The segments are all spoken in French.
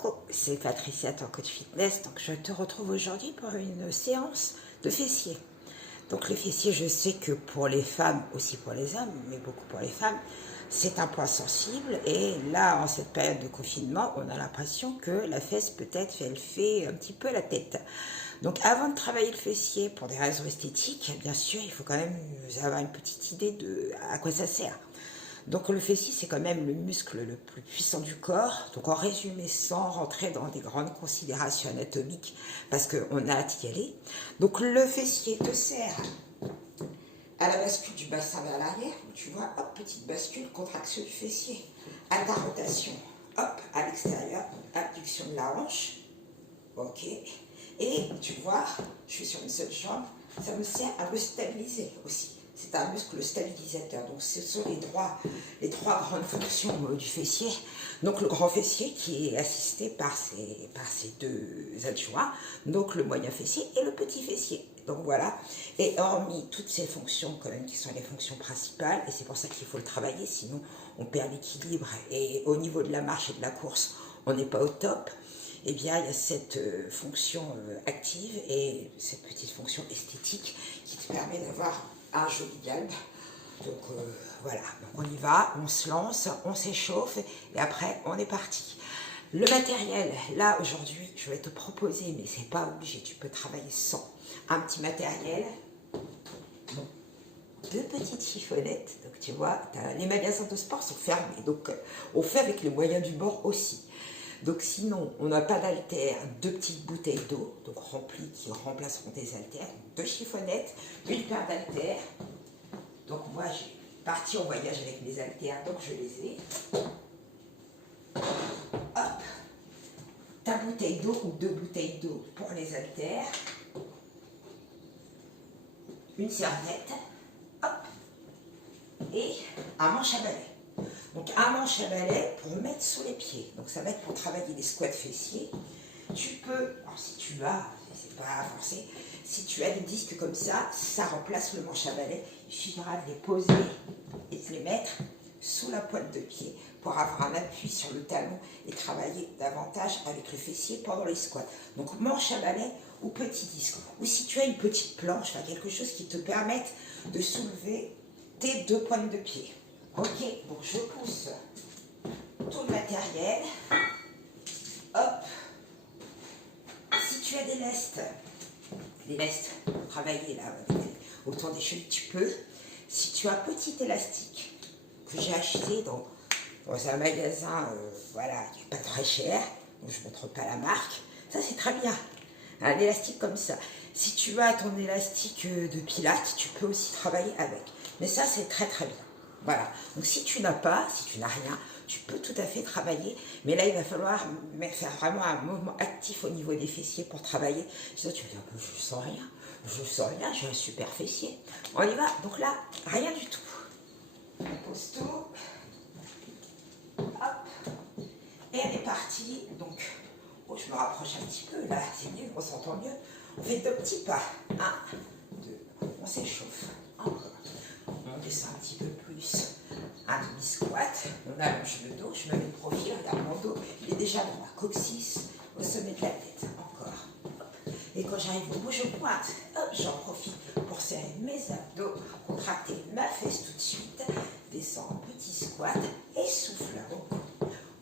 Coucou, c'est Patricia, ton coach fitness. Donc je te retrouve aujourd'hui pour une séance de fessiers. Donc le fessier, je sais que pour les femmes, aussi pour les hommes, mais beaucoup pour les femmes, c'est un point sensible. Et là, en cette période de confinement, on a l'impression que la fesse, peut-être, elle fait un petit peu la tête. Donc avant de travailler le fessier, pour des raisons esthétiques, bien sûr, il faut quand même avoir une petite idée de à quoi ça sert. Donc le fessier, c'est quand même le muscle le plus puissant du corps. Donc en résumé, sans rentrer dans des grandes considérations anatomiques, parce qu'on a hâte d'y aller. Donc le fessier te sert à la bascule du bassin vers l'arrière. Tu vois, hop, petite bascule, contraction du fessier. À ta rotation, hop, à l'extérieur, abduction de la hanche. Ok. Et tu vois, je suis sur une seule jambe, ça me sert à me stabiliser aussi. C'est un muscle stabilisateur. Donc ce sont les trois grandes fonctions du fessier. Donc le grand fessier qui est assisté par ses deux adjoints, donc le moyen fessier et le petit fessier. Donc voilà, et hormis toutes ces fonctions quand même qui sont les fonctions principales, et c'est pour ça qu'il faut le travailler, sinon on perd l'équilibre, et au niveau de la marche et de la course, on n'est pas au top. Eh bien, il y a cette fonction active et cette petite fonction esthétique qui te permet d'avoir un joli galbe. Donc voilà, donc on y va, on se lance, on s'échauffe et après on est parti. Le matériel, là aujourd'hui, je vais te proposer, mais c'est pas obligé, tu peux travailler sans. Un petit matériel, bon, deux petites chiffonnettes, donc tu vois, les magasins de sport sont fermés, donc on fait avec les moyens du bord aussi. Donc sinon, on n'a pas d'haltères, deux petites bouteilles d'eau, donc remplies, qui remplaceront des haltères, deux chiffonnettes, une paire d'haltères. Donc moi, j'ai parti en voyage avec mes haltères, donc je les ai. Hop, ta bouteille d'eau ou deux bouteilles d'eau pour les haltères. Une serviette, hop, et un manche à balai. Donc un manche à balai pour mettre sous les pieds. Donc ça va être pour travailler les squats fessiers. Tu peux, alors si tu as, c'est pas forcé, si tu as des disques comme ça remplace le manche à balai. Il suffira de les poser et de les mettre sous la pointe de pied pour avoir un appui sur le talon et travailler davantage avec le fessier pendant les squats. Donc manche à balai ou petit disque. Ou si tu as une petite planche, quelque chose qui te permette de soulever tes deux pointes de pied. Ok, donc je pousse tout le matériel. Hop. Si tu as des lestes pour travailler là, autour des chevilles, tu peux. Si tu as un petit élastique que j'ai acheté dans un magasin, voilà, qui n'est pas très cher, donc je ne montre pas la marque, ça c'est très bien. Un élastique comme ça. Si tu as ton élastique de pilates, tu peux aussi travailler avec. Mais ça c'est très très bien. Voilà, donc si tu n'as pas, si tu n'as rien, tu peux tout à fait travailler, mais là il va falloir faire vraiment un mouvement actif au niveau des fessiers pour travailler. Sinon tu vas dire, je sens rien, j'ai un super fessier. On y va, donc là, rien du tout. On pose tout, hop, et on est parti. Donc, je me rapproche un petit peu, là c'est mieux, on s'entend mieux. On fait deux petits pas, un, deux, on s'échauffe, encore. On descend un petit peu plus, un demi-squat, on allonge le dos, je me mets le profil, regarde mon dos, il est déjà dans ma coccyx, au sommet de la tête, encore. Hop. Et quand j'arrive au bouge aux pointes, j'en profite pour serrer mes abdos, contracter ma fesse tout de suite, descends en petit squat et souffle.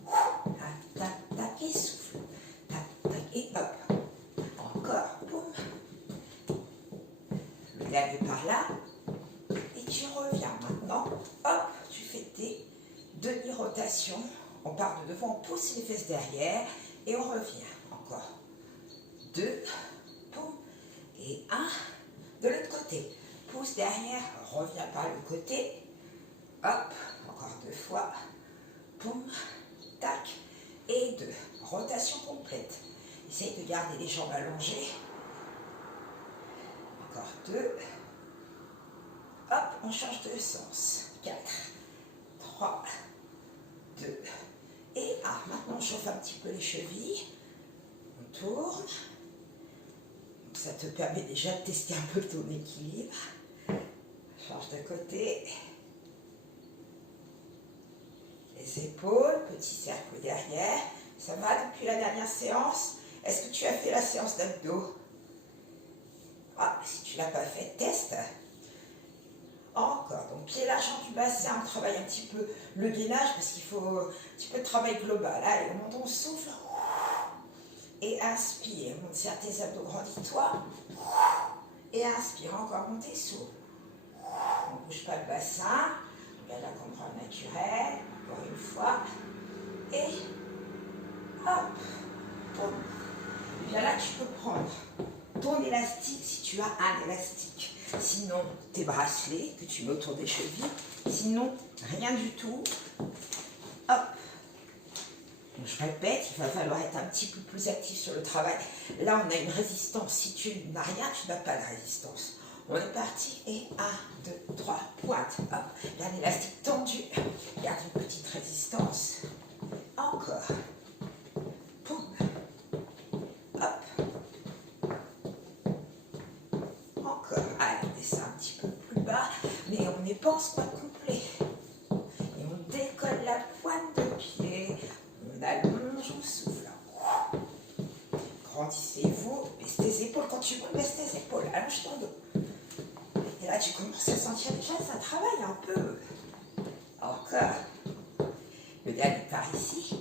Tac, tac, tac, et souffle. Tac, tac, et hop. Encore, boum. Le dernier par là. Tu reviens maintenant, hop, tu fais tes demi-rotations, on part de devant, on pousse les fesses derrière et on revient. Encore 2, boum, et 1, de l'autre côté, pousse derrière, reviens par le côté, hop, encore 2 fois, boum, tac, et 2, rotation complète. Essaye de garder les jambes allongées, encore 2. Hop, on change de sens. 4, 3, 2 et 1. Maintenant, on chauffe un petit peu les chevilles. On tourne. Donc, ça te permet déjà de tester un peu ton équilibre. Change de côté. Les épaules, petit cercle derrière. Ça va depuis la dernière séance? Est-ce que tu as fait la séance d'abdos? Ah, si tu ne l'as pas fait, teste. Encore. Donc, pied largeur du bassin, on travaille un petit peu le gainage parce qu'il faut un petit peu de travail global. Allez, on monte, on souffle. Et inspire. Monte, serre tes abdos, grandis-toi. Et inspire. Encore, monte et souffle. On ne bouge pas le bassin. Regarde la contrainte naturelle. Encore une fois. Et hop. Tourne. Et bien là, tu peux prendre ton élastique si tu as un élastique. Sinon, tes bracelets que tu mets autour des chevilles. Sinon, rien du tout. Hop. Donc, je répète, il va falloir être un petit peu plus actif sur le travail. Là, on a une résistance. Si tu n'as rien, tu n'as pas de résistance. On est parti. Et 1, 2, 3, pointe. Hop. Bien l'élastique tendu. Garde une petite résistance. Encore. Poum. Hop. Encore. Allez, on descend un petit peu plus bas. Mais on n'est pas en squat complet. Et on décolle la pointe de pied. On allonge, on souffle. Grandissez-vous. Baisse tes épaules. Quand tu montes, baisse tes épaules. Allonge ton dos. Et là, tu commences à sentir déjà, ça travaille un peu. Encore. Le dernier par ici.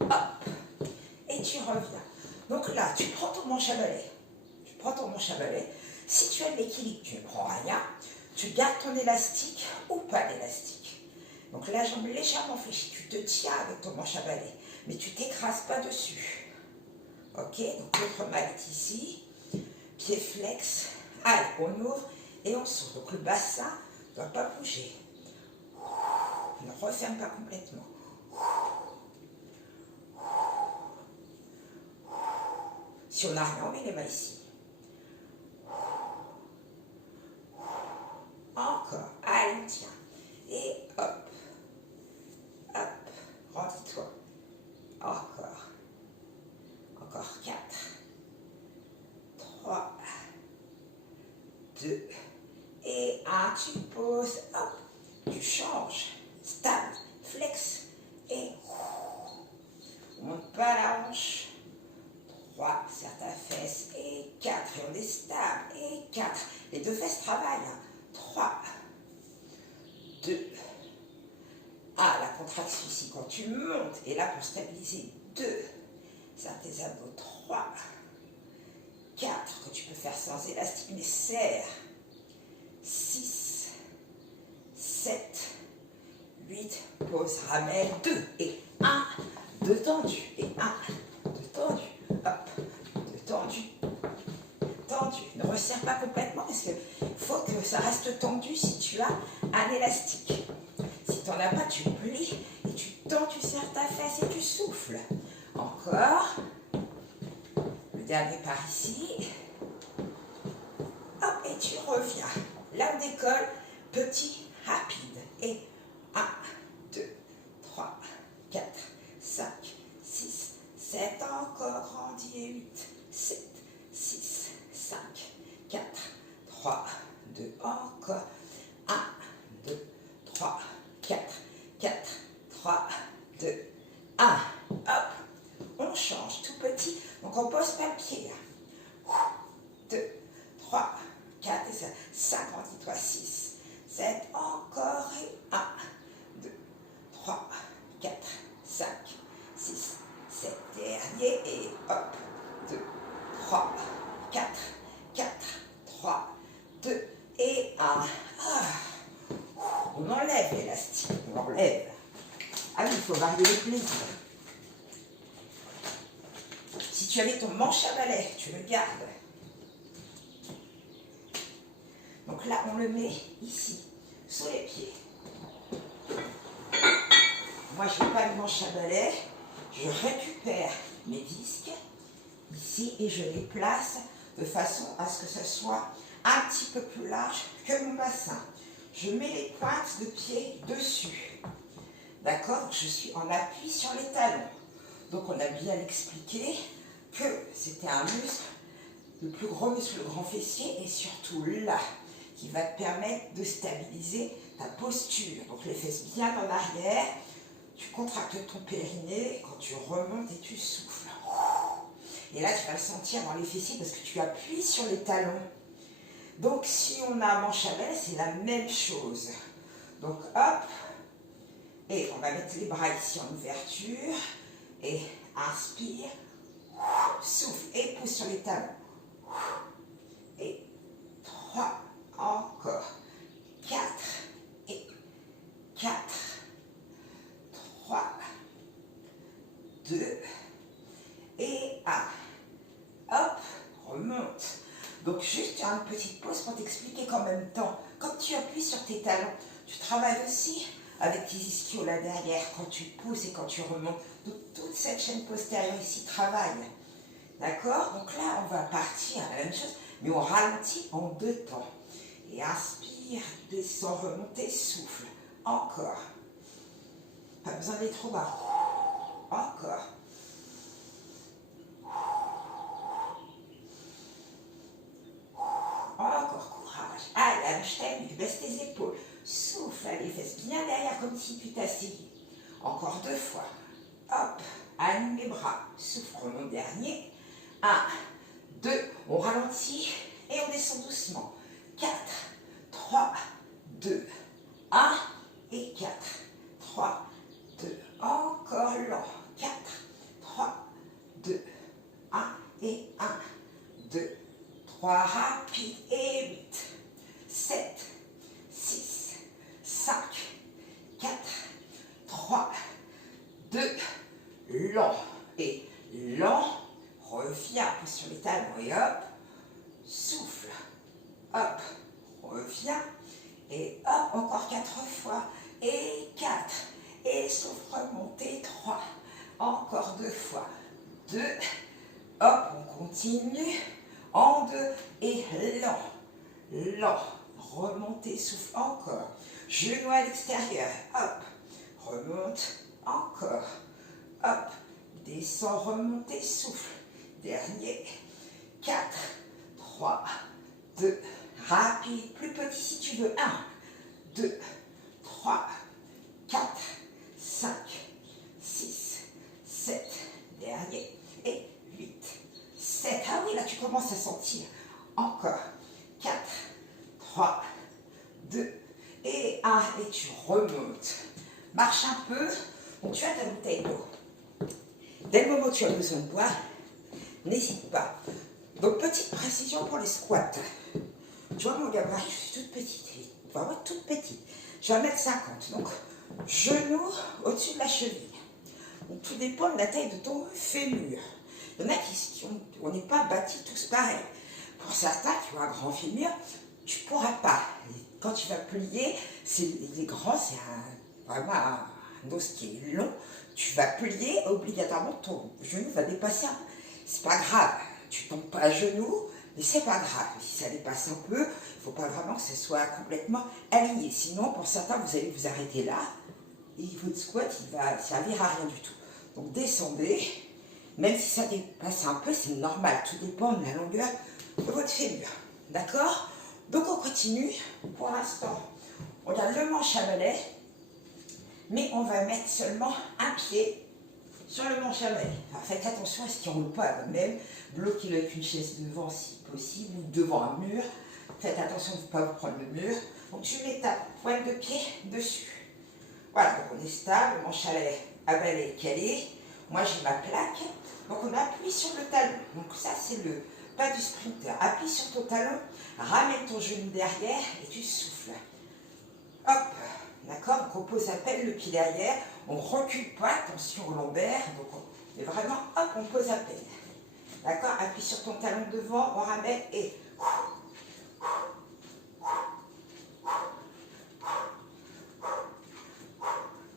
Hop. Et tu reviens. Donc là, tu prends ton manche à balai. Tu prends ton manche à balai. Si tu as de l'équilibre, tu ne prends rien. Tu gardes ton élastique ou pas d'élastique. Donc la jambe légèrement fléchie. Tu te tiens avec ton manche à balai. Mais tu ne t'écrases pas dessus. Ok. Donc l'autre main est ici. Pied flex. Allez, on ouvre et on s'ouvre. Donc le bassin ne doit pas bouger. Ne referme pas complètement. Si on n'a rien, on met les mains ici. Encore. Allez, on tient. Et hop. Hop. Grandis-toi. Encore. Encore 4. 3. 2. Et 1. Tu poses. Hop. Tu changes. Stable. Flex. Et on monte pas la hanche. 3, serre ta fesse, et 4, et on est stable, et 4, les deux fesses travaillent, 3, 2, ah, la contraction ici, quand tu montes, et là pour stabiliser, 2, serre tes abdos, 3, 4, que tu peux faire sans élastique, mais serre, 6, 7, 8, pause, ramène, 2, et 1, 2 tendus, et 1, 2 tendus. Hop, tendu, tendu. Ne resserre pas complètement parce qu'il faut que ça reste tendu si tu as un élastique. Si tu n'en as pas, tu plies et tu tends, tu serres ta fesse et tu souffles. Encore. Le dernier par ici. Hop, et tu reviens. Là, on décolle, petit, rapide. Et 1, 2, 3, 4, 5, 6, 7, encore, grandis, et 8, 7, 6, 5, 4, 3, 2, encore, 1, 2, 3, 4, 4, 3, 2, 1, hop, on change, tout petit, donc on pose pas le pied, 2, 3, 4, et 5, grandis-toi, 6, 7, encore, et 1, 2, 3, 4, 5, 6, 7, dernier, et hop, 2, 3, 4, 4, 3, 2, et 1. Ah. On enlève l'élastique, on enlève. Ah oui, il faut varier le plaisir. Si tu avais ton manche à balai, tu le gardes. Donc là, on le met ici, sous les pieds. Moi, je n'ai pas de manche à balai. Je récupère mes disques ici et je les place de façon à ce que ce soit un petit peu plus large que mon bassin. Je mets les pointes de pied dessus. D'accord? Je suis en appui sur les talons. Donc on a bien expliqué que c'était un muscle, le plus gros muscle, le grand fessier, et surtout là, qui va te permettre de stabiliser ta posture. Donc les fesses bien en arrière, tu contractes ton périnée, quand tu remontes et tu souffles. Et là, tu vas le sentir dans les fessiers parce que tu appuies sur les talons. Donc, si on a un manche à balai, c'est la même chose. Donc, hop, et on va mettre les bras ici en ouverture. Et inspire, souffle et pousse sur les talons. Et 3, encore. 4, et 4, 3, 2, et 1. Hop, remonte. Donc juste une petite pause pour t'expliquer qu'en même temps, quand tu appuies sur tes talons, tu travailles aussi avec tes ischios là derrière, quand tu pousses et quand tu remontes. Donc toute cette chaîne postérieure ici travaille. D'accord? Donc là, on va partir à la même chose, mais on ralentit en 2 temps. Et inspire, descend, remontez, souffle. Encore. Pas besoin d'être trop bas. Encore. Encore, courage. Allez, allonge-toi, baisse tes épaules. Souffle, les fesses bien derrière comme si tu t'asseyais. Encore 2 fois. Hop, aligne les bras. Souffle, remonte dernier. 1, 2, on ralentit et on descend doucement. 4, 3, 2, 1 et 4, 3, 2, encore lent. 4, 3, 2, 1 et 1, 2, 3, rapide et 8, 7, 6, 5, 4, 3, 2, lent et lent. Reviens, pousse sur les talons et hop, souffle, hop, reviens et hop, encore 4 fois et 4 et souffle, remontez 3, encore 2 fois, 2, hop, on continue, en 2 et lent, lent, remontez, souffle encore, genou à l'extérieur, hop, remonte, encore, hop, descend, remontez, souffle. Dernier, 4, 3, 2, rapide, plus petit si tu veux, 1, 2, 3, 4, 5, 6, 7, dernier, et 8, 7, ah oui, là tu commences à sentir, encore, 4, 3, 2, et 1, et tu remontes, marche un peu, donc tu as ta bouteille d'eau, dès le moment où tu as besoin de boire, n'hésite pas. Donc, petite précision pour les squats. Tu vois, mon gabarit, je suis toute petite. Vraiment toute petite. Je vais 1m50. Donc, genou au-dessus de la cheville. Donc, tout dépend de la taille de ton fémur. Il y en a on n'est pas bâtis tous pareils. Pour certains, tu vois, un grand fémur, tu ne pourras pas. Quand tu vas plier, les grands, c'est vraiment un os qui est long. Tu vas plier, obligatoirement, ton genou va dépasser un peu. C'est pas grave, tu tombes pas à genoux, mais c'est pas grave. Si ça dépasse un peu, il faut pas vraiment que ce soit complètement aligné. Sinon, pour certains, vous allez vous arrêter là, et votre squat, il va servir à rien du tout. Donc descendez, même si ça dépasse un peu, c'est normal. Tout dépend de la longueur de votre fémur. D'accord? Donc on continue. Pour l'instant, on garde le manche à balai, mais on va mettre seulement un pied sur le manche à balai. Alors, faites attention à ce qu'il ne roule pas même. Bloquez-le avec une chaise devant si possible, ou devant un mur. Faites attention de ne pas vous prendre le mur. Donc tu mets ta pointe de pied dessus. Voilà, donc on est stable, le manche à balai calé. Moi j'ai ma plaque. Donc on appuie sur le talon. Donc ça c'est le pas du sprinter. Appuie sur ton talon, ramène ton genou derrière et tu souffles. Hop, d'accord? Donc on pose à peine le pied derrière. On ne recule pas, attention au lombaire, donc mais vraiment, hop, on pose à peine. D'accord? Appuie sur ton talon devant, on ramène et...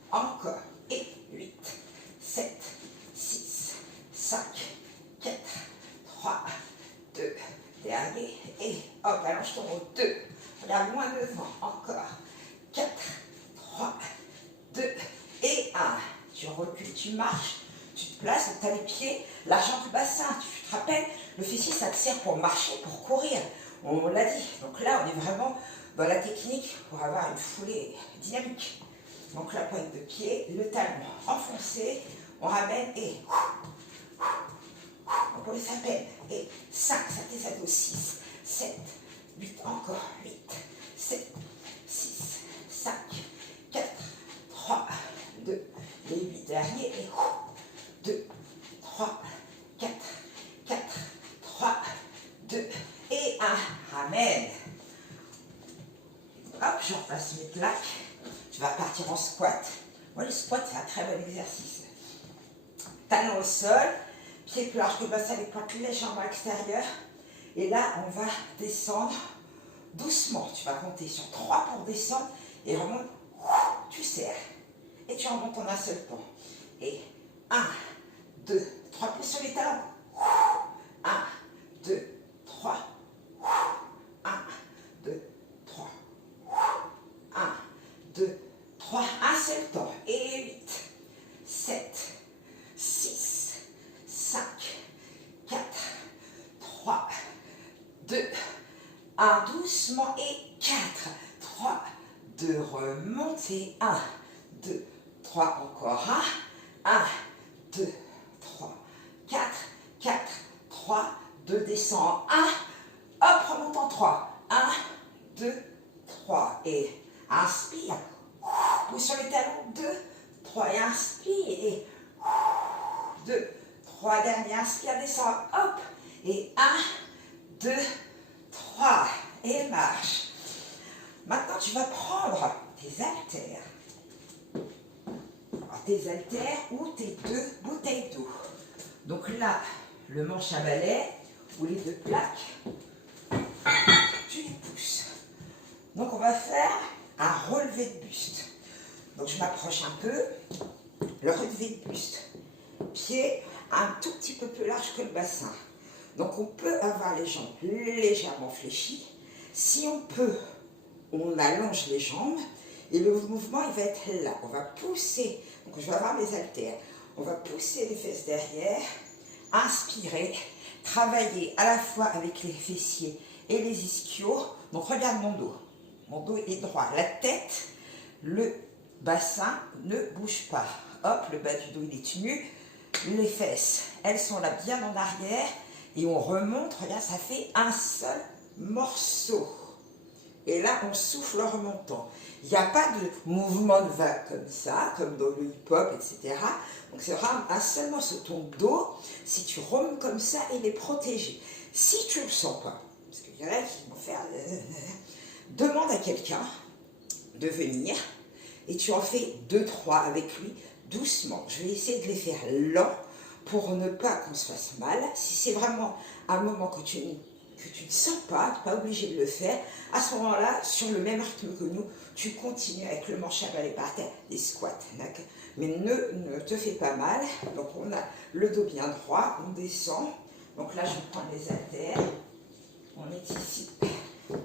Encore. Et 8, 7, 6, 5, 4, 3, 2, dernier. Et hop, allonge ton haut. 2. Regarde loin devant. Encore. 4, 3, 2 et 1. Tu recules, tu marches, tu te places, tu as les pieds, l'argent du bassin. Tu te rappelles, le fessier, ça te sert pour marcher, pour courir. On l'a dit. Donc là, on est vraiment dans la technique pour avoir une foulée dynamique. Donc la pointe de pied, le talon enfoncé, on ramène et donc on les appelle. Et 5, ça fait ça 6, 7, 8, encore 8, 7, 6, 5, 4, 3, 2, les 8 derniers et 2, 3, 4, 4, 3, 2 et 1. Ramène. Hop, je repasse mes plaques. Tu vas partir en squat. Moi, le squat, c'est un très bon exercice. Talon au sol, pied plus large que le bassin, les pointes légèrement extérieures. Et là, on va descendre doucement. Tu vas compter sur 3 pour descendre et remonte. Tu serres. Et tu remontes en un seul temps. Et 1, 2, 3 pieds sur les talons. 1, 2, 3. 1, 2, 3. 1, 2, 3. Un seul temps. Et 8, 7, 6, 5, 4, 3, 2, 1. Doucement. Et 4, 3, 2. Remontez. 1, 2, 3. Encore 1. 1, 2, 3, 4, 4, 3, 2. Descends. 1. Hop, remonte en 3. 1, 2, 3. Et inspire. Pousse sur les talons. 2, 3. Et inspire. Et 2, 3. Dernier. Inspire, descends. Hop. Et 1, 2, 3. Et marche. Maintenant, tu vas prendre tes haltères. Alors, tes haltères ou tes 2 bouteilles d'eau. Donc là, le manche à balai ou les 2 plaques. Tu les pousses. Donc on va faire un relevé de buste. Donc je m'approche un peu. Le relevé de buste. Pied un tout petit peu plus large que le bassin. Donc on peut avoir les jambes légèrement fléchies. Si on peut, on allonge les jambes. Et le mouvement, il va être là. On va pousser. Donc je vais avoir mes haltères. On va pousser les fesses derrière. Inspirer. Travailler à la fois avec les fessiers et les ischios. Donc regarde mon dos. Mon dos est droit. La tête, le bassin ne bouge pas. Hop, le bas du dos il est tenu. Les fesses, elles sont là bien en arrière. Et on remonte. Regarde, ça fait un seul morceau. Et là, on souffle en remontant. Il n'y a pas de mouvement de vague comme ça, comme dans le hip-hop, etc. Donc c'est vraiment un seul morceau. Ton dos, si tu remontes comme ça, il est protégé. Si tu ne le sens pas, parce qu'il y en a qui vont faire... demande à quelqu'un de venir et tu en fais 2-3 avec lui, doucement. Je vais essayer de les faire lents pour ne pas qu'on se fasse mal. Si c'est vraiment un moment que tu ne sens pas, tu n'es pas obligé de le faire, à ce moment-là, sur le même rythme que nous, tu continues avec le manche à balai par terre, des squats, d'accord? Mais ne te fais pas mal. Donc on a le dos bien droit, on descend. Donc là, je prends les haltères. On est ici.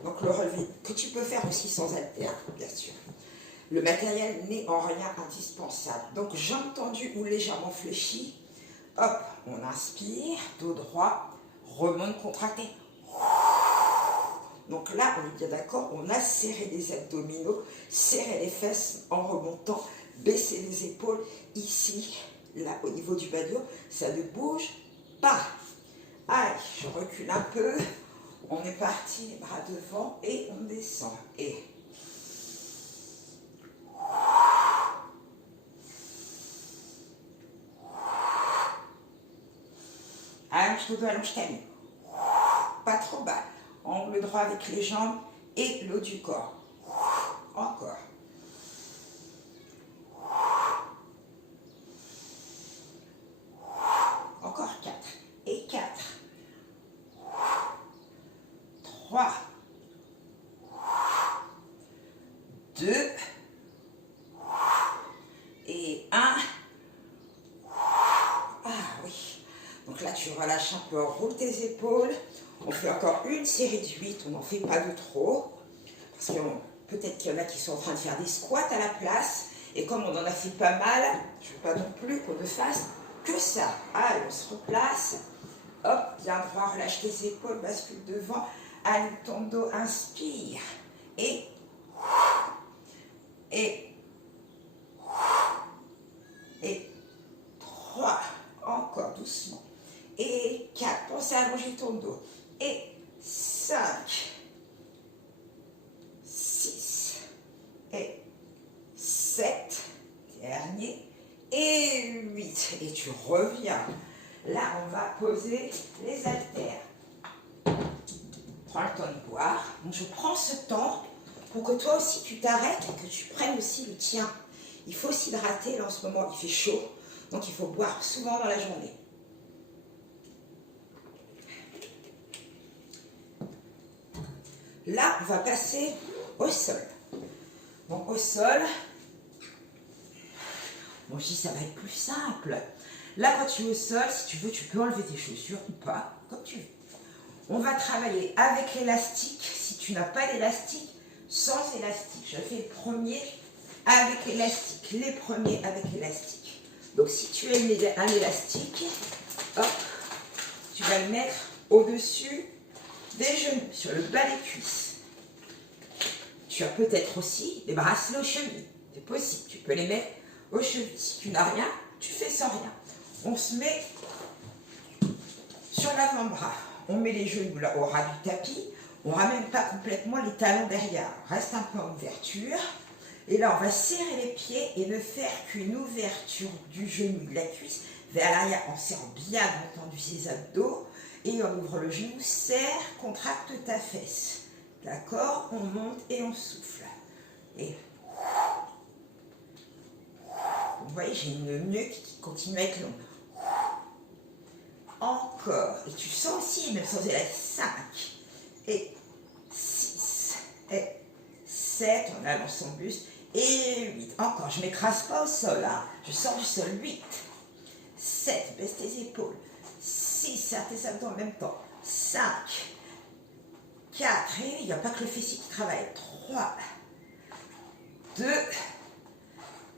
Donc le relevé, que tu peux faire aussi sans haltères, bien sûr. Le matériel n'est en rien indispensable. Donc jambes tendues ou légèrement fléchies. Hop, on inspire, dos droit, remonte contracté. Donc là, on est bien d'accord, on a serré les abdominaux, serré les fesses en remontant, baisser les épaules. Ici, là, au niveau du bas du dos, ça ne bouge pas. Allez, je recule un peu. On est parti, les bras devant et on descend. Et allonge ton dos, allonge ta nuque. Pas trop bas. Angle droit avec les jambes et le haut du corps. Encore. Encore 4. Et 4. 3. 2. Et 1. Ah oui. Donc là, tu relâches un peu, roule tes épaules. On fait encore une série de 8, on n'en fait pas de trop. Parce que peut-être qu'il y en a qui sont en train de faire des squats à la place. Et comme on en a fait pas mal, je ne veux pas non plus qu'on ne fasse que ça. Allez, on se replace. Hop, bien droit, relâche tes épaules, bascule devant. Aligne ton dos, inspire. Et doucement. Et 4, pense à allonger ton dos. Et 5, 6, et 7, dernier, et 8. Et tu reviens. Là, on va poser les haltères. Prends le temps de boire. Donc, je prends ce temps pour que toi aussi tu t'arrêtes et que tu prennes aussi le tien. Il faut s'hydrater, là en ce moment il fait chaud, donc il faut boire souvent dans la journée. Là, on va passer au sol. Donc au sol, bon je dis ça va être plus simple. Là quand tu es au sol, si tu veux, tu peux enlever tes chaussures ou pas, comme tu veux. On va travailler avec l'élastique. Si tu n'as pas d'élastique, sans élastique. Je fais le premier avec l'élastique. Les premiers avec l'élastique. Donc si tu as un élastique, hop, tu vas le mettre au-dessus des genoux, sur le bas des cuisses. Tu as peut-être aussi des bracelets aux chevilles. C'est possible, tu peux les mettre aux chevilles. Si tu n'as rien, tu fais sans rien. On se met sur l'avant-bras. On met les genoux là au ras du tapis. On ne ramène pas complètement les talons derrière. Reste un peu en ouverture. Et là, on va serrer les pieds et ne faire qu'une ouverture du genou, de la cuisse vers l'arrière. On serre bien entendu ses abdos. Et on ouvre le genou, serre, contracte ta fesse. D'accord? On monte et on souffle. Et vous voyez, j'ai une nuque qui continue à être longue. Encore. Et tu sens aussi, même sans élastique, 5 et 6 et 7. On allonge son buste. Et 8. Encore. Je ne m'écrase pas au sol. Hein. Je sors du sol. 8, 7. Baisse tes épaules. 6. Serre tes abdos en même temps. 5, 4. Et il n'y a pas que le fessier qui travaille. 3, 2,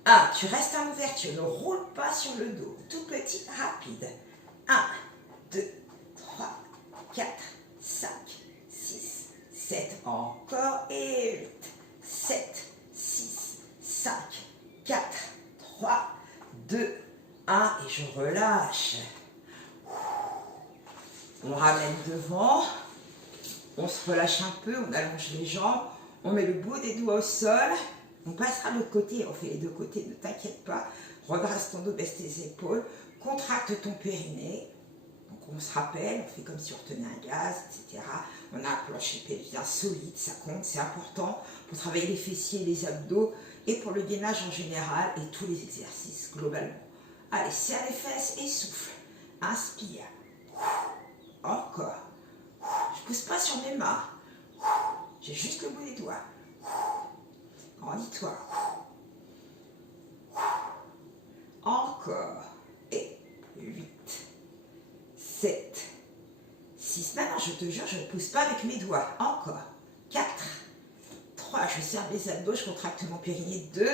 1. Tu restes en ouverture. Ne roule pas sur le dos. Tout petit, rapide. 1, 2, 3, 4, 5, 6, 7. Encore. Et 8, 7, 6, 5, 4, 3, 2, 1. Et je relâche. On ramène devant. On se relâche un peu. On allonge les jambes. On met le bout des doigts au sol. On passera de l'autre côté. On fait les deux côtés. Ne t'inquiète pas. Redresse ton dos, baisse tes épaules. Contracte ton périnée. Donc on se rappelle, on fait comme si on retenait un gaz, etc. On a un plancher pelvien solide, ça compte, c'est important pour travailler les fessiers, les abdos et pour le gainage en général et tous les exercices globalement. Allez, serre les fesses et souffle. Inspire. Encore. Je ne pousse pas sur mes mains. J'ai juste le bout des doigts. Grandis-toi. Encore. Et 8, 7, 6. Maintenant, je te jure, je ne pousse pas avec mes doigts. Encore. 4, 3. Je serre les abdos, je contracte mon périnée. 2.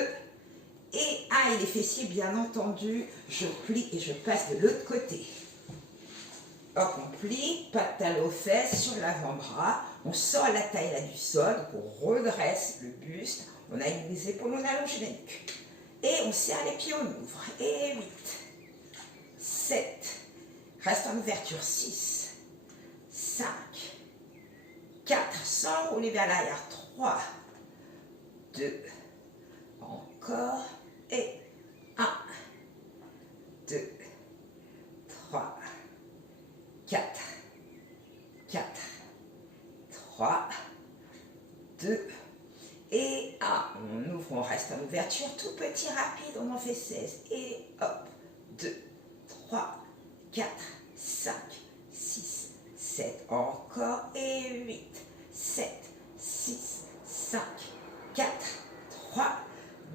Et 1. Et les fessiers, bien entendu, je plie et je passe de l'autre côté. Hop, on plie, pas de talons aux fesses, sur l'avant-bras. On sort la taille là du sol, donc on redresse le buste. On aligne les épaules, on allonge la nuque. Et on serre les pieds, on ouvre. Et 8, 7, reste en ouverture, 6, 5, 4, sans rouler vers l'arrière, 3, 2, encore, et 1, 2, 3, 4, 4, 3, 2, et 1. On ouvre, on reste en ouverture, tout petit, rapide, on en fait 16. Et hop, 2, 3, 4, 5, 6, 7, encore, et 8, 7, 6, 5, 4, 3,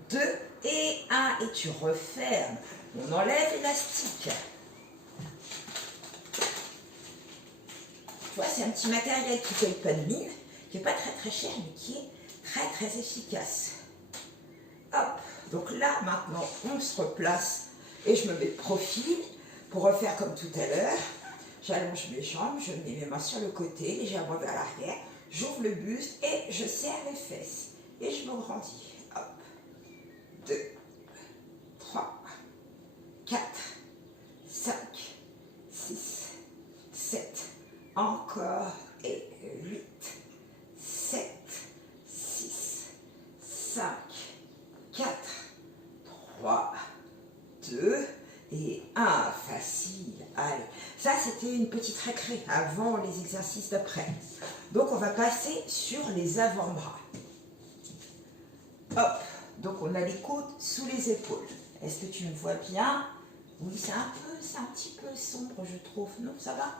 2, et 1. Et tu refermes. On enlève l'élastique. Tu vois, c'est un petit matériel qui ne paye pas de mine, qui n'est pas très très cher, mais qui est très très efficace. Hop, donc là maintenant on se replace et je me mets de profil pour refaire comme tout à l'heure. J'allonge mes jambes, je mets mes mains sur le côté, légèrement vers l'arrière, j'ouvre le buste et je serre les fesses et je me grandis. Hop, 2, 3, 4, 5, encore, et 8, 7, 6, 5, 4, 3, 2 et 1. Facile. Allez, ça c'était une petite récré avant les exercices d'après. Donc on va passer sur les avant-bras. Hop, donc on a les coudes sous les épaules. Est-ce que tu me vois bien? Oui, c'est un petit peu sombre, je trouve. Non, ça va?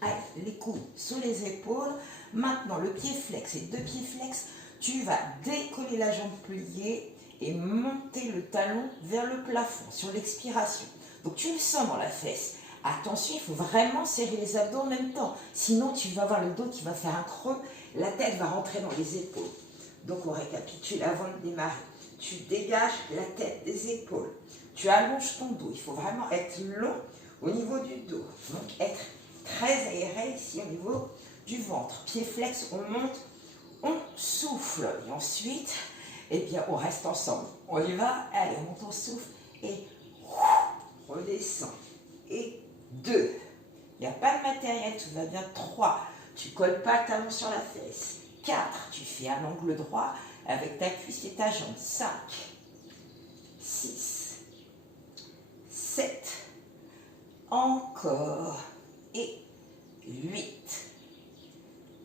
Allez, les coudes sous les épaules. Maintenant, le pied flex et 2 pieds flex, tu vas décoller la jambe pliée et monter le talon vers le plafond sur l'expiration. Donc, tu le sens dans la fesse. Attention, il faut vraiment serrer les abdos en même temps. Sinon, tu vas avoir le dos qui va faire un creux. La tête va rentrer dans les épaules. Donc, on récapitule avant de démarrer. Tu dégages la tête des épaules. Tu allonges ton dos. Il faut vraiment être long au niveau du dos. Donc, être très aéré ici au niveau du ventre. Pied flex, on monte, on souffle. Et ensuite, eh bien, on reste ensemble. On y va? Allez, on monte, on souffle et redescend. Et 2. Il n'y a pas de matériel, tout va bien. 3. Tu ne colles pas le talon sur la fesse. 4. Tu fais un angle droit avec ta cuisse et ta jambe. 5. 6. 7. Encore. Et 8.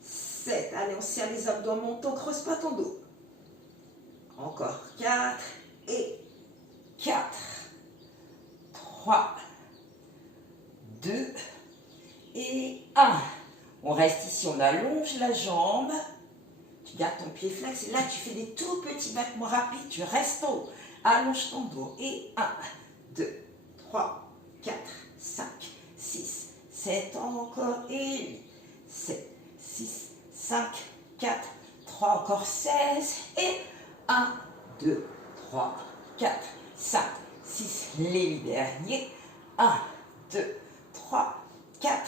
7. Allez, on serre les abdos en montant, creuse pas ton dos. Encore 4. Et 4. 3. 2. Et 1. On reste ici, on allonge la jambe. Tu gardes ton pied flex. Et là, tu fais des tout petits battements rapides. Tu restes en haut. Allonge ton dos. Et 1, 2, 3, 4, 5, 6, 7. Encore. Et 8, 7, 6, 5, 4, 3. Encore 16. Et 1, 2, 3, 4, 5, 6. Les 8 derniers. 1, 2, 3, 4,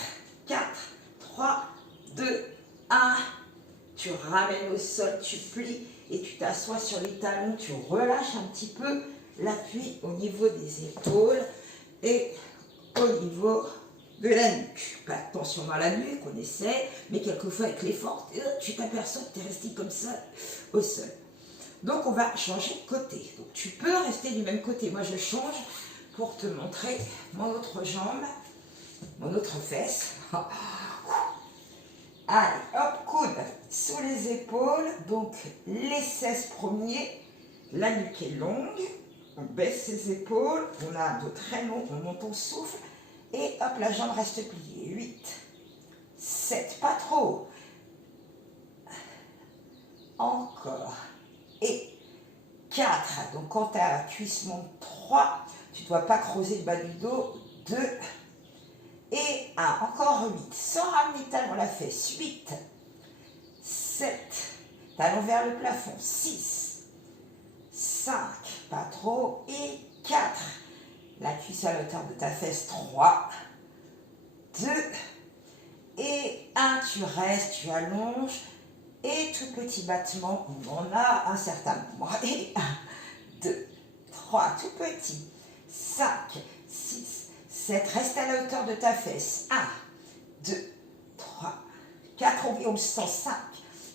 4, 3, 2, 1. Tu ramènes au sol, tu plies et tu t'assois sur les talons. Tu relâches un petit peu l'appui au niveau des épaules et au niveau de la nuque. Pas de tension dans la nuque, on essaie, mais quelquefois avec l'effort, tu t'aperçois que tu es resté comme ça au sol. Donc on va changer de côté. Donc tu peux rester du même côté. Moi je change pour te montrer mon autre jambe, mon autre fesse. Allez, hop, coude sous les épaules. Donc les 16 premiers, la nuque est longue. On baisse ses épaules. On a un dos très long, on monte, on souffle. Et hop, la jambe reste pliée. 8, 7, pas trop. Encore. Et 4. Donc quand ta cuisse monte, 3. Tu ne dois pas creuser le bas du dos. 2. Et 1. Encore 8. Sans ramener talon la fesse. 8. 7. Talon vers le plafond. 6. 5. Pas trop. Et 4. La cuisse à la hauteur de ta fesse. 3. 2. Et 1. Tu restes, tu allonges. Et tout petit battement, on a un certain nombre. Et 1, 2, 3, tout petit. 5, 6, 7. Reste à la hauteur de ta fesse. 1, 2, 3, 4. On le sent. 5,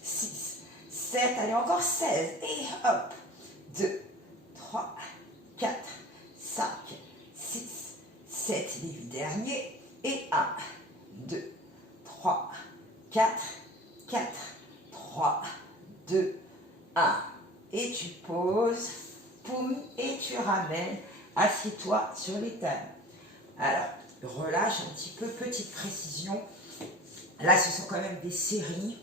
6, 7. Allez, encore 16. Et hop. 2, 3, 4, 5, 6, 7. Les 8 derniers. Et 1, 2, 3, 4, 4. 3, 2, 1. Et tu poses, poum, et tu ramènes. Assieds-toi sur les talons. Alors, relâche un petit peu, petite précision. Là, ce sont quand même des séries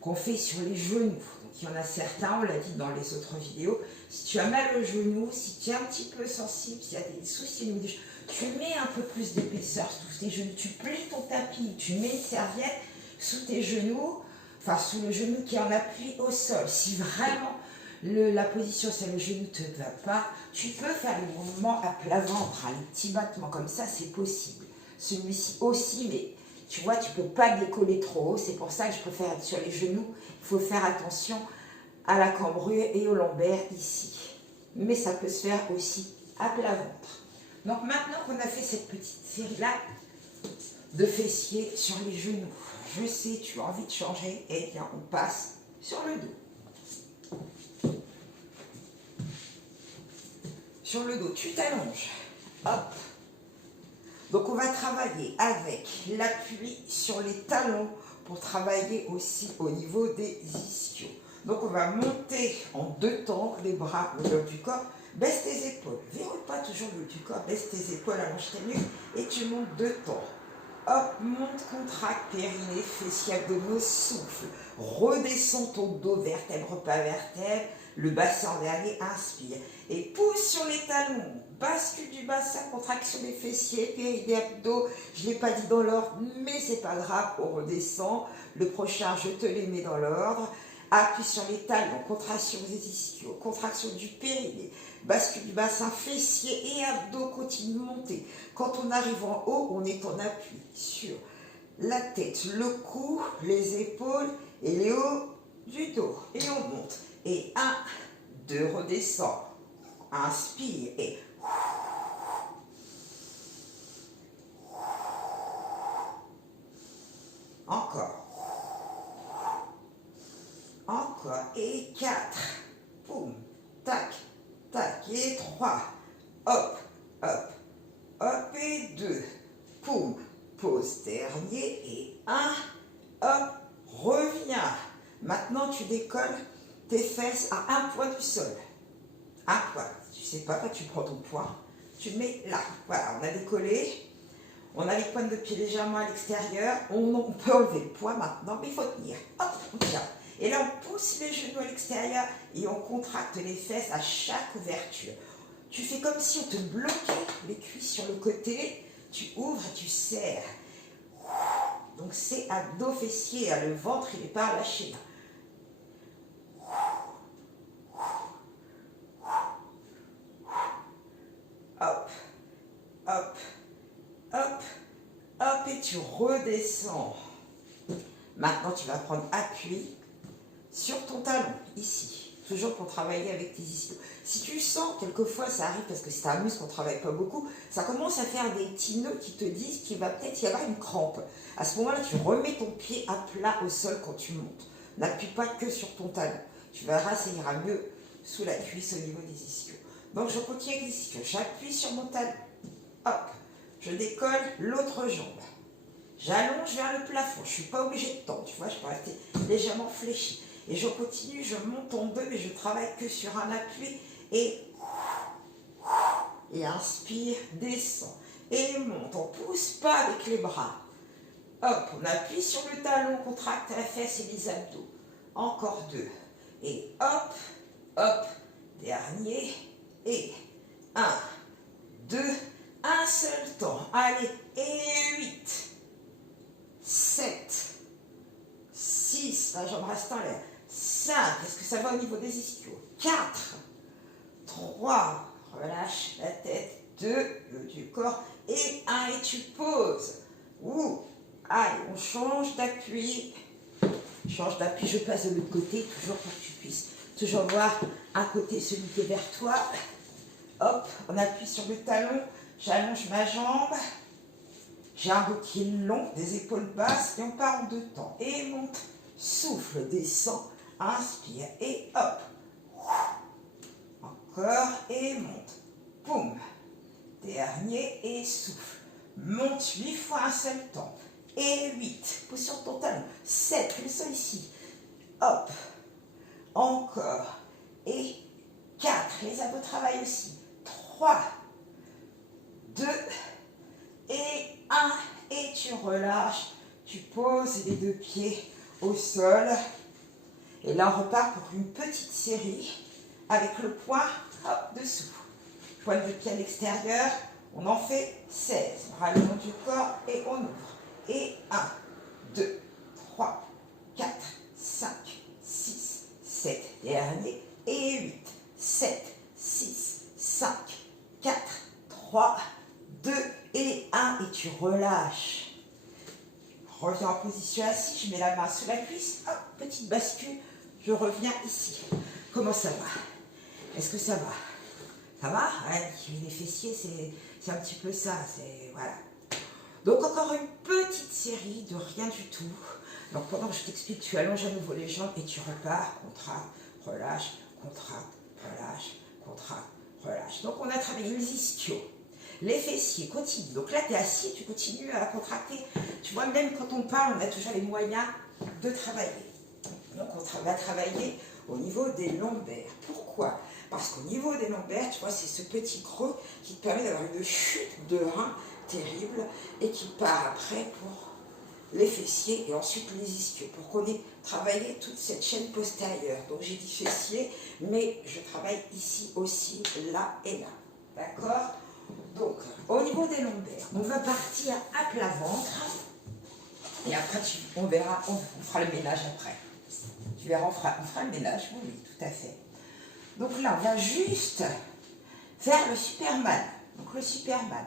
qu'on fait sur les genoux. Donc, il y en a certains, on l'a dit dans les autres vidéos. Si tu as mal au genou, si tu es un petit peu sensible, s'il y a des soucis au niveau des genoux, tu mets un peu plus d'épaisseur sous tes genoux. Tu plies ton tapis, tu mets une serviette sous tes genoux. Enfin, sous le genou qui est en appui au sol. Si vraiment la position c'est le genou ne te va pas, tu peux faire le mouvement à plat ventre, les petits battements comme ça, c'est possible. Celui-ci aussi, mais tu vois, tu ne peux pas décoller trop haut. C'est pour ça que je préfère être sur les genoux. Il faut faire attention à la cambrure et au lombaire ici. Mais ça peut se faire aussi à plat ventre. Donc maintenant qu'on a fait cette petite série-là, de fessiers sur les genoux. Je sais, tu as envie de changer, et bien on passe sur le dos. Sur le dos, tu t'allonges. Hop. Donc on va travailler avec l'appui sur les talons pour travailler aussi au niveau des ischios. Donc on va monter en deux temps les bras, le haut du corps. Baisse tes épaules, verrouille pas toujours le haut du corps, baisse tes épaules, allonge tes nuques et tu montes deux temps. Hop, monte, contracte, périnée, fessiers, abdominaux, souffle. Redescends ton dos, vertèbre par vertèbre, le bassin en dernier, inspire. Et pousse sur les talons, bascule du bassin, contraction des fessiers, périnée, abdos. Je ne l'ai pas dit dans l'ordre, mais c'est pas grave, on redescend. Le prochain, je te les mets dans l'ordre. Appuie sur les talons, contraction des ischios, contraction du périnée, bascule du bassin, fessier et abdos, continue de monter. Quand on arrive en haut, on est en appui sur la tête, le cou, les épaules et les hauts du dos. Et on monte. Et 1, 2, redescend. Inspire et... Encore. Encore. Et 4. Boum. Tac. Tac. Et 3. Hop. Hop. Hop. Et 2. Poum. Pause. Dernier. Et 1. Hop. Reviens. Maintenant, tu décolles tes fesses à un point du sol. Un point. Tu sais pas, tu prends ton poing. Tu le mets là. Voilà, on a décollé. On a les pointes de pied légèrement à l'extérieur. On peut enlever le poids maintenant, mais il faut tenir. Hop, on tient. Et là, on pousse les genoux à l'extérieur et on contracte les fesses à chaque ouverture. Tu fais comme si on te bloquait les cuisses sur le côté. Tu ouvres et tu serres. Donc, c'est abdos fessiers. Le ventre, il n'est pas relâché. Hop, hop, hop, hop, et tu redescends. Maintenant, tu vas prendre appui sur ton talon, ici, toujours pour travailler avec tes ischios. Si tu sens, quelquefois, ça arrive parce que c'est un muscle qu'on ne travaille pas beaucoup, ça commence à faire des petits nœuds qui te disent qu'il va peut-être y avoir une crampe. À ce moment-là, tu remets ton pied à plat au sol quand tu montes. N'appuie pas que sur ton talon. Tu verras, ça ira mieux sous la cuisse au niveau des ischios. Donc, je continue avec les ischios. J'appuie sur mon talon. Hop. Je décolle l'autre jambe. J'allonge vers le plafond. Je ne suis pas obligée de tendre. Tu vois, je peux rester légèrement fléchi. Et je continue, je monte en deux, mais je travaille que sur un appui. Et inspire, descend. Et monte. On ne pousse pas avec les bras. Hop, on appuie sur le talon, on contracte la fesse et les abdos. Encore 2. Et hop, hop. Dernier. Et 1, 2, un seul temps. Allez, et 8, 7, 6, la jambe reste en l'air. 5, est-ce que ça va au niveau des ischios? 4, 3, relâche la tête. 2, le haut du corps. Et 1, et tu poses. Ouh. Allez, on change d'appui. Change d'appui, je passe de l'autre côté, toujours pour que tu puisses toujours voir un côté, celui qui est vers toi. Hop, on appuie sur le talon, j'allonge ma jambe, j'ai un dos qui est long, des épaules basses, et on part en deux temps. Et monte, souffle, descend, inspire, et hop. Encore, et monte. Boum. Dernier, et souffle. Monte 8 fois un seul temps. Et 8, pousse sur ton talon. 7, le sol ici. Hop. Encore. Et 4, les abdos travaillent aussi. 3, 2, et 1, et tu relâches. Tu poses les deux pieds au sol. Et là, on repart pour une petite série avec le poing, hop, dessous. Pointe de pied à l'extérieur. On en fait 16. Bras le long du corps et on ouvre. Et 1, 2, 3, 4, 5, 6, 7, dernier, et 8, 7, 6, 5, 4, 3, 2, et 1, et tu relâches. Reviens en position assise, je mets la main sous la cuisse, hop, petite bascule, je reviens ici. Comment ça va? Est-ce que ça va? Ça va? Ouais, les fessiers, c'est un petit peu ça, c'est, voilà. Donc encore une petite série de rien du tout. Donc pendant que je t'explique, tu allonges à nouveau les jambes et tu repars, contracte, relâche, contracte, relâche, contracte, relâche. Donc on a travaillé les ischios, les fessiers, continue. Donc là tu es assis, tu continues à contracter. Tu vois, même quand on parle, on a toujours les moyens de travailler. Donc on va travailler au niveau des lombaires. Pourquoi? Parce qu'au niveau des lombaires, tu vois, c'est ce petit creux qui te permet d'avoir une chute de rein terrible et qui part après pour les fessiers et ensuite les ischios, pour qu'on ait travaillé toute cette chaîne postérieure. Donc j'ai dit fessiers, mais je travaille ici aussi, là et là. D'accord? Donc, au niveau des lombaires, on va partir à plat ventre. Et après, on verra, on fera le ménage après. Tu verras, on fera le ménage, oui, tout à fait. Donc là, on va juste faire le Superman. Donc le Superman.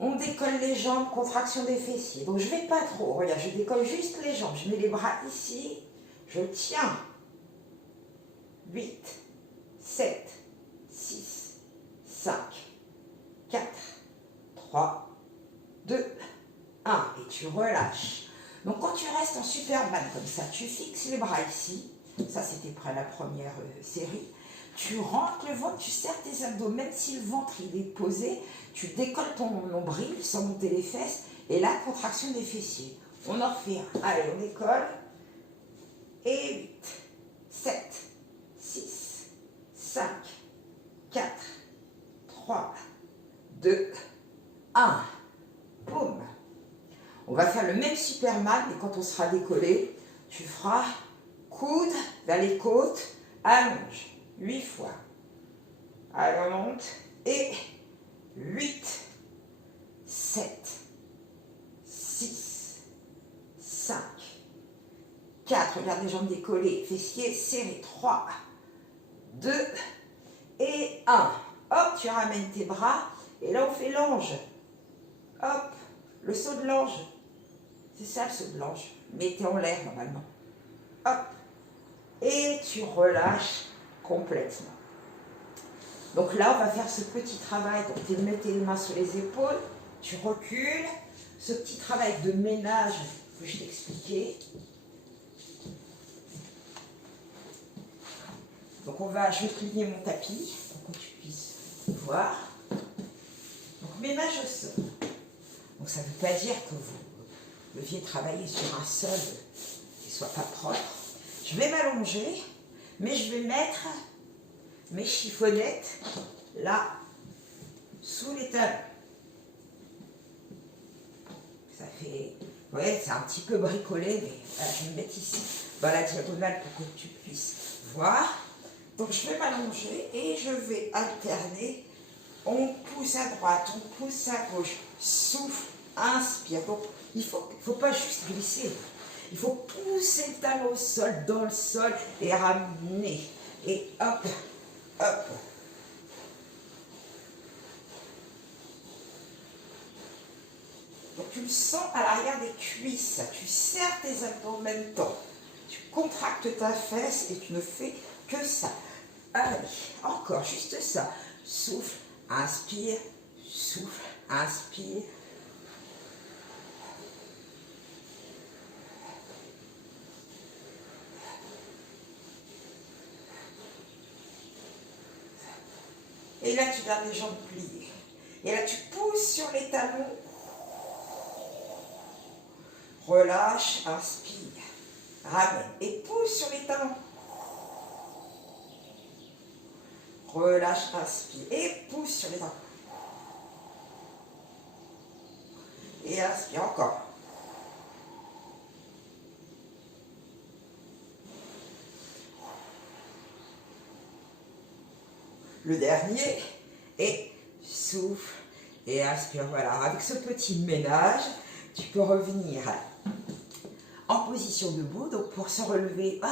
On décolle les jambes, contraction des fessiers. Donc je ne vais pas trop, regarde, je décolle juste les jambes. Je mets les bras ici, je tiens. 8, 7, 6, 5, 4, 3, 2, 1. Et tu relâches. Donc quand tu restes en Superman comme ça, tu fixes les bras ici. Ça c'était près la première série. Tu rentres le ventre, tu serres tes abdos, même si le ventre il est posé, tu décolles ton nombril sans monter les fesses et la contraction des fessiers. On en refait un. Allez, on décolle. Et 8, 7, 6, 5, 4, 3, 2, 1. Boum. On va faire le même Superman, mais quand on sera décollé, tu feras coude vers les côtes, allonge. 8 fois. Allez, on monte. Et 8, 7, 6, 5, 4. Regarde les jambes décollées. Fessiers serrés. 3, 2 et 1. Hop, tu ramènes tes bras. Et là, on fait l'ange. Hop, le saut de l'ange. C'est ça le saut de l'ange. Mettez en l'air normalement. Hop. Et tu relâches complètement. Donc là, on va faire ce petit travail. Donc, tu mets tes mains sur les épaules, tu recules. Ce petit travail de ménage que je t'ai expliqué. Donc, je vais plier mon tapis pour que tu puisses voir. Donc, ménage au sol. Donc, ça ne veut pas dire que vous deviez travailler sur un sol qui ne soit pas propre. Je vais m'allonger, mais je vais mettre mes chiffonnettes là, sous les talons. Ça fait, ouais, c'est un petit peu bricolé, mais voilà, je vais me mettre ici, dans la diagonale pour que tu puisses voir. Donc je vais m'allonger et je vais alterner. On pousse à droite, on pousse à gauche, souffle, inspire. Donc il faut pas juste glisser. Il faut pousser le talon au sol, dans le sol, et ramener. Et hop, hop. Donc tu le sens à l'arrière des cuisses. Tu serres tes abdos en même temps. Tu contractes ta fesse et tu ne fais que ça. Allez, encore, juste ça. Souffle, inspire, souffle, inspire. Et là, tu gardes les jambes pliées. Et là, tu pousses sur les talons. Relâche, inspire. Ramène. Et pousse sur les talons. Relâche, inspire. Et pousse sur les talons. Et inspire encore. Le dernier, et souffle et inspire. Voilà, avec ce petit ménage, tu peux revenir en position debout. Donc pour se relever,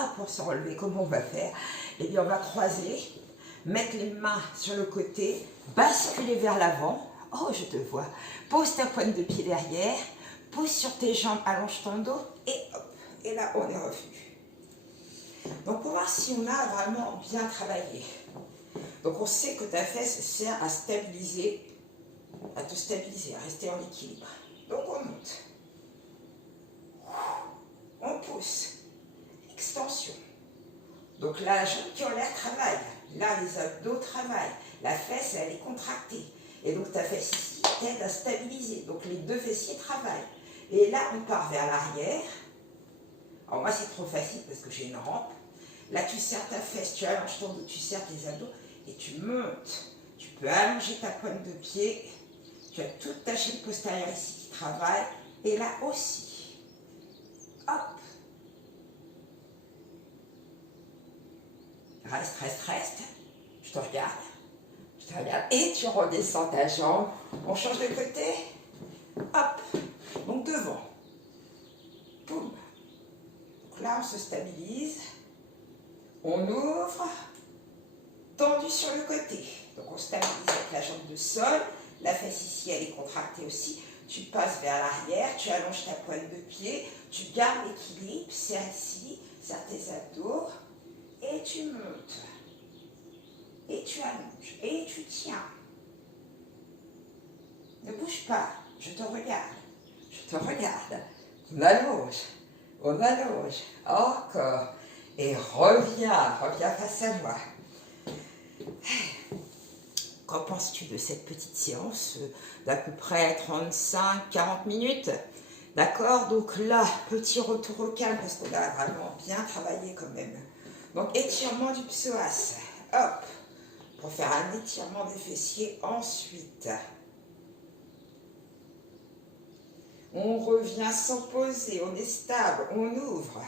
comment on va faire? Eh bien, on va croiser, mettre les mains sur le côté, basculer vers l'avant. Oh, je te vois. Pose ta pointe de pied derrière, pose sur tes jambes, allonge ton dos, et hop. Et là, on est revenu. Donc, pour voir si on a vraiment bien travaillé. Donc on sait que ta fesse sert à stabiliser, à te stabiliser, à rester en équilibre. Donc on monte. On pousse. Extension. Donc là, la jambe qui en l'air travaille. Là, les abdos travaillent. La fesse, elle est contractée. Et donc ta fesse ici t'aide à stabiliser. Donc les deux fessiers travaillent. Et là, on part vers l'arrière. Alors moi, c'est trop facile parce que j'ai une rampe. Là, tu serres ta fesse, tu allonges ton dos, tu serres tes abdos et tu montes. Tu peux allonger ta pointe de pied. Tu as toute ta chaîne postérieure ici qui travaille. Et là aussi. Hop. Reste, reste, reste. Je te regarde. Je te regarde. Et tu redescends ta jambe. On change de côté. Hop. Donc devant. Boum. Donc là, on se stabilise. On ouvre. Tendu sur le côté. Donc on stabilise avec la jambe de sol. La fesse ici, elle est contractée aussi. Tu passes vers l'arrière. Tu allonges ta pointe de pied. Tu gardes l'équilibre. Serre ici. Serre tes abdos. Et tu montes. Et tu allonges. Et tu tiens. Ne bouge pas. Je te regarde. Je te regarde. On allonge. On allonge. Encore. Et reviens. Reviens face à moi. Qu'en penses-tu de cette petite séance d'à peu près 35-40 minutes? D'accord? Donc là, petit retour au calme parce qu'on a vraiment bien travaillé quand même. Donc étirement du psoas. Hop. Pour faire un étirement des fessiers ensuite. On revient sans poser, on est stable, on ouvre.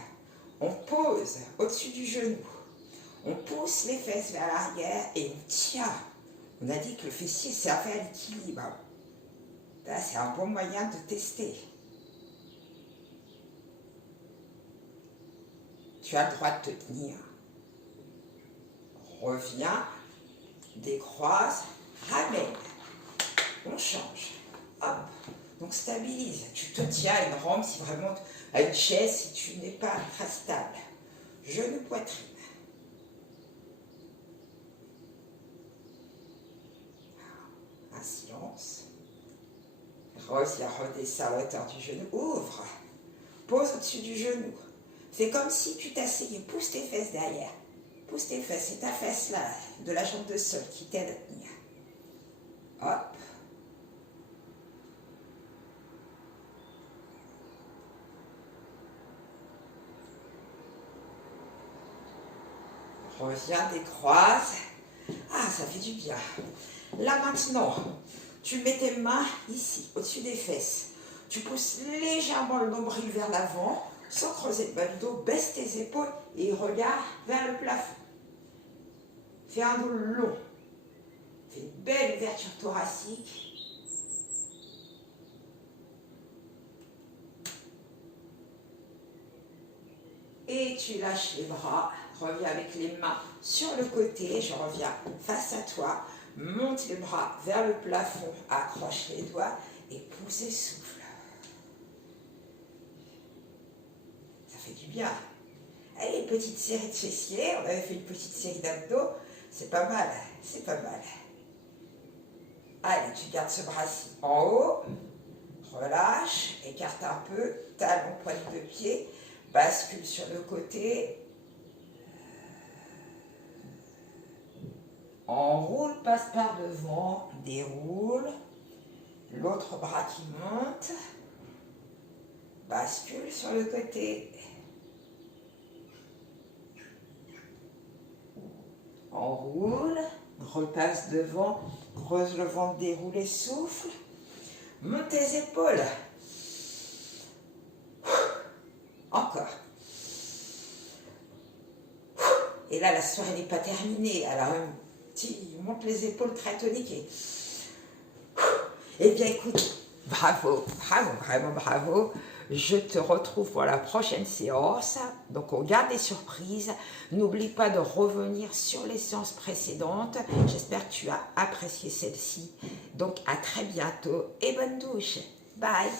On pose au-dessus du genou. On pousse les fesses vers l'arrière et on tient. On a dit que le fessier servait à l'équilibre. Là, c'est un bon moyen de tester. Tu as le droit de te tenir. Reviens, décroise, ramène. On change. Hop. Donc stabilise. Tu te tiens à une rampe si vraiment à une chaise si tu n'es pas très stable. Genou, poitrine. Un silence. Reviens, redescends à la hauteur du genou. Ouvre. Pose au-dessus du genou. Fais comme si tu t'asseyais. Pousse tes fesses derrière. Pousse tes fesses. C'est ta fesse là, de la jambe de sol qui t'aide à tenir. Hop. Reviens, décroise. Ah, ça fait du bien. Là maintenant, tu mets tes mains ici, au-dessus des fesses. Tu pousses légèrement le nombril vers l'avant, sans creuser le bas du dos. Baisse tes épaules et regarde vers le plafond. Fais un dos long. Fais une belle ouverture thoracique. Et tu lâches les bras. Reviens avec les mains sur le côté. Je reviens face à toi. Monte les bras vers le plafond. Accroche les doigts et pousse et souffle. Ça fait du bien. Allez, petite série de fessiers. On avait fait une petite série d'abdos. C'est pas mal. C'est pas mal. Allez, tu gardes ce bras-ci en haut. Relâche. Écarte un peu. Talon, pointe de pied. Bascule sur le côté. Enroule, passe par devant, déroule. L'autre bras qui monte. Bascule sur le côté. Enroule, repasse devant, creuse le ventre, déroule et souffle. Monte tes épaules. Encore. Et là, la soirée n'est pas terminée. Alors, monte les épaules très toniques. Eh bien, écoute, bravo, bravo, vraiment bravo. Je te retrouve pour la prochaine séance. Donc, on garde des surprises. N'oublie pas de revenir sur les séances précédentes. J'espère que tu as apprécié celle-ci. Donc, à très bientôt et bonne douche. Bye.